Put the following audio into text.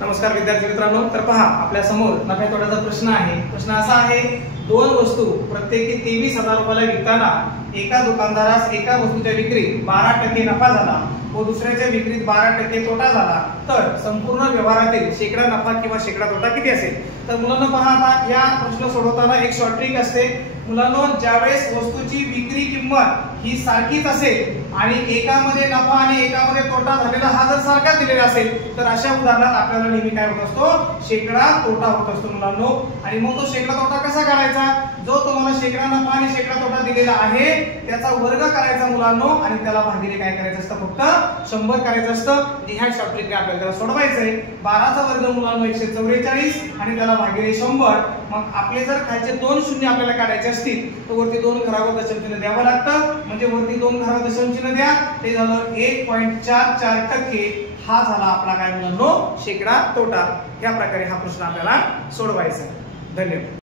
नमस्कार विद्यार्थी मित्रांनो, तर पहा आपल्या समोर नफ्या तोट्याचा प्रश्न आहे। प्रश्न असा आहे, दोन वस्तू प्रत्येकी 23,000 रुपयाला विकताना एका दुकानदारास एका वस्तूच्या विक्रीत 12% नफा झाला व दुसऱ्याच्या विक्रीत 12% तोटा झाला, तर संपूर्ण व्यवहारातील शेकडा नफा किंवा शेकडा तोटा किती असेल? तर मुलांनो पहा, आता या प्रश्न सोडवताना एक शॉर्ट ट्रिक असते। मुलांनो, ज्यावेळेस वस्तूची विक्री किंमत ही सारखीच असेल आणि एकामध्ये नफा आणि एकामध्ये तोटा झालेला हा जर सारखा दिलेला असेल तर अशा उदाहरणात आपल्याला नेहमी काय होत असतो? शेकडा तोटा होत असतो मुलांनो। आणि मग तो शेकडा तोटा कसा काढायचा? जो तुम्हाला शेकडा नफा आणि शेकडा तोटा दिलेला आहे त्याचा वर्ग करायचा मुलांनो आणि त्याला भागिले काय करायचं असतं? फक्त 100 करायचं असतं। ह्या शॉर्ट ट्रिकने आपल्याला त्याला सोडवायचंय। 12 चा वर्ग मुलांनो 144 आणि त्याला भागिले 100। मग आपले जर खालचे दोन शून्य आपल्याला काढायचे असतील तर वरती 2 घरावर दशम चिन्ह द्यावं लागतं। म्हणजे वरती 2 घरावर दशम चिन्ह द्या, ते झालं 1.44%। हा झाला आपला काय मुलांनो? शेकडा तोटा। या प्रकारे हा प्रश्न आपल्याला सोडवायचा आहे। धन्यवाद।